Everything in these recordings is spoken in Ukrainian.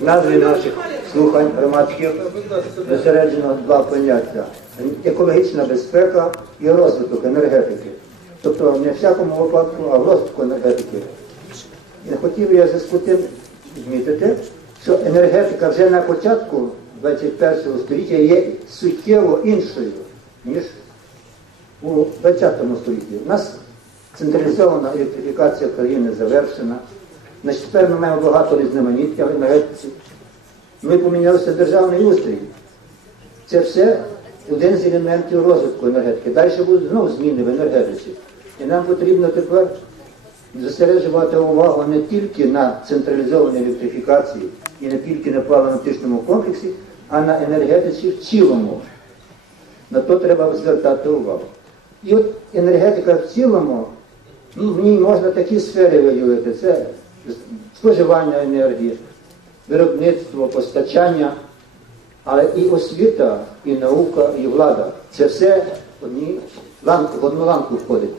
в назві наших слухань громадських зосереджено два поняття екологічна безпека і розвиток енергетики. Тобто не в всякому випадку, а в розвитку енергетики. І хотів я зв'язку тим відмітити, що енергетика вже на початку 21 століття є суттєво іншою, ніж у 20 столітті. У нас централізована електрифікація країни завершена. Значить, тепер ми маємо багато різноманіття енергетиці. Ми помінялися державний устрій. Це все один з елементів розвитку енергетики. Далі будуть знову зміни в енергетиці. І нам потрібно тепер зосереджувати увагу не тільки на централізованій електрифікації і не тільки на паливно-тичному комплексі, а на енергетиці в цілому. На то треба звертати увагу. І от енергетика в цілому, ну, в ній можна такі сфери виділити. Це споживання енергії, виробництво, постачання, але і освіта, і наука, і влада. Це все одні в одну ланку входить.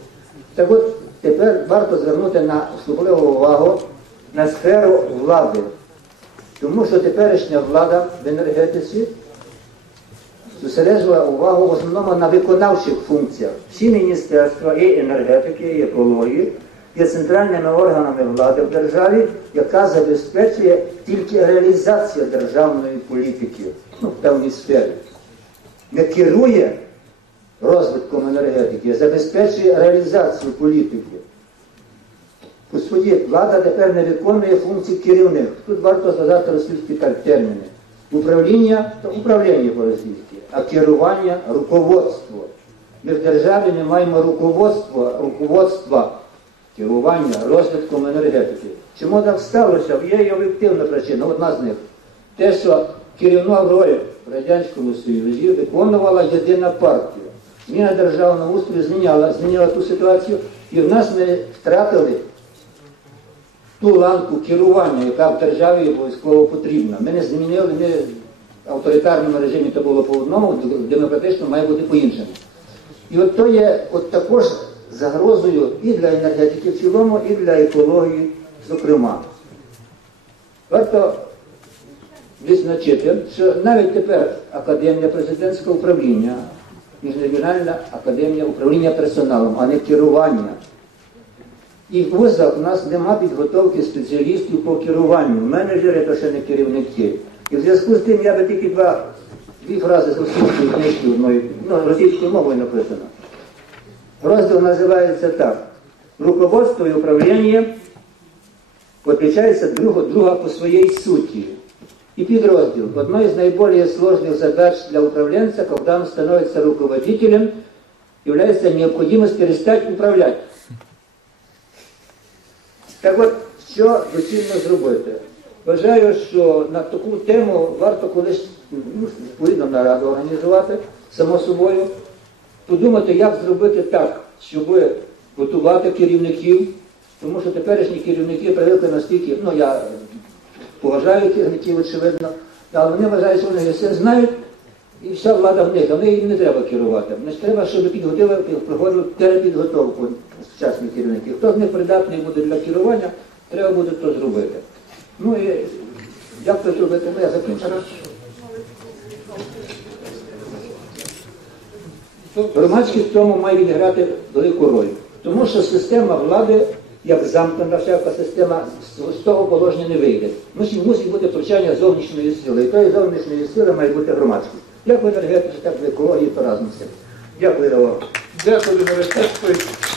Так от тепер варто звернути на особливу увагу на сферу влади. Тому що теперішня влада в енергетиці зосереджувала увагу в основному на виконавчих функціях. Всі міністерства і енергетики, і екології є центральними органами влади в державі, яка забезпечує тільки реалізацію державної політики ну, в певній сфері. Не керує розвитком енергетики, забезпечує реалізацію політики. По суті, влада тепер не виконує функції керівних. Тут варто згадати російські так терміни. Управління то управління по-російськи, а керування руководство. Ми в державі не маємо руководства, руководства керування розвитком енергетики. Чому так сталося? Є і об'єктивна причина, одна з них. Те, що керівну роль в Радянському Союзі виконувала єдина партія. Зміна державного устрою зміняла, зміняла ту ситуацію, і в нас ми втратили ту ланку керування, яка в державі обов'язково потрібна. Ми не змінили, ми в авторитарному режимі то було по одному, в демократичному має бути по-іншому. І от то є от також загрозою і для енергетики в цілому, і для екології, зокрема. Варто відзначити, що навіть тепер Академія президентського управління, Міжрегіональна академія управління персоналом, а не керування. І в вузах у нас нема підготовки спеціалістів по керуванню. Менеджери то ще не керівники. І в зв'язку з тим я би тільки два, дві фрази з російської книжки ну, російською мовою написано. Розділ називається так. Руководство і управління отличается друг от друга по своей сути. И подраздел. Одной из наиболее сложных задач для управленца, когда он становится руководителем, является необходимость перестать управлять. Так от, що доцільно зробити? Вважаю, що на таку тему варто колись ну, відповідно нараду організувати, само собою, подумати, як зробити так, щоб готувати керівників, тому що теперішні керівники привикли настільки, ну я поважаю керівників, очевидно, але вони вважають, що вони все знають, і вся влада в них, а їм не треба керувати. Значить, треба, щоб підготовили, проходили перепідготовку сучасних керівників. Хто з них придатний буде для керування, треба буде то зробити. Ну і як це зробити, ну я закінчу. Громадськість в цьому має відіграти велику роль. Тому що система влади, як замкнена всяка система, з того положення не вийде. Мусить, мусить бути втручання зовнішньої сили. І тої зовнішньої сили має бути громадськість. Як в енергетиці, так в екології, то разом все. Дякую. Дякую, Стецькович.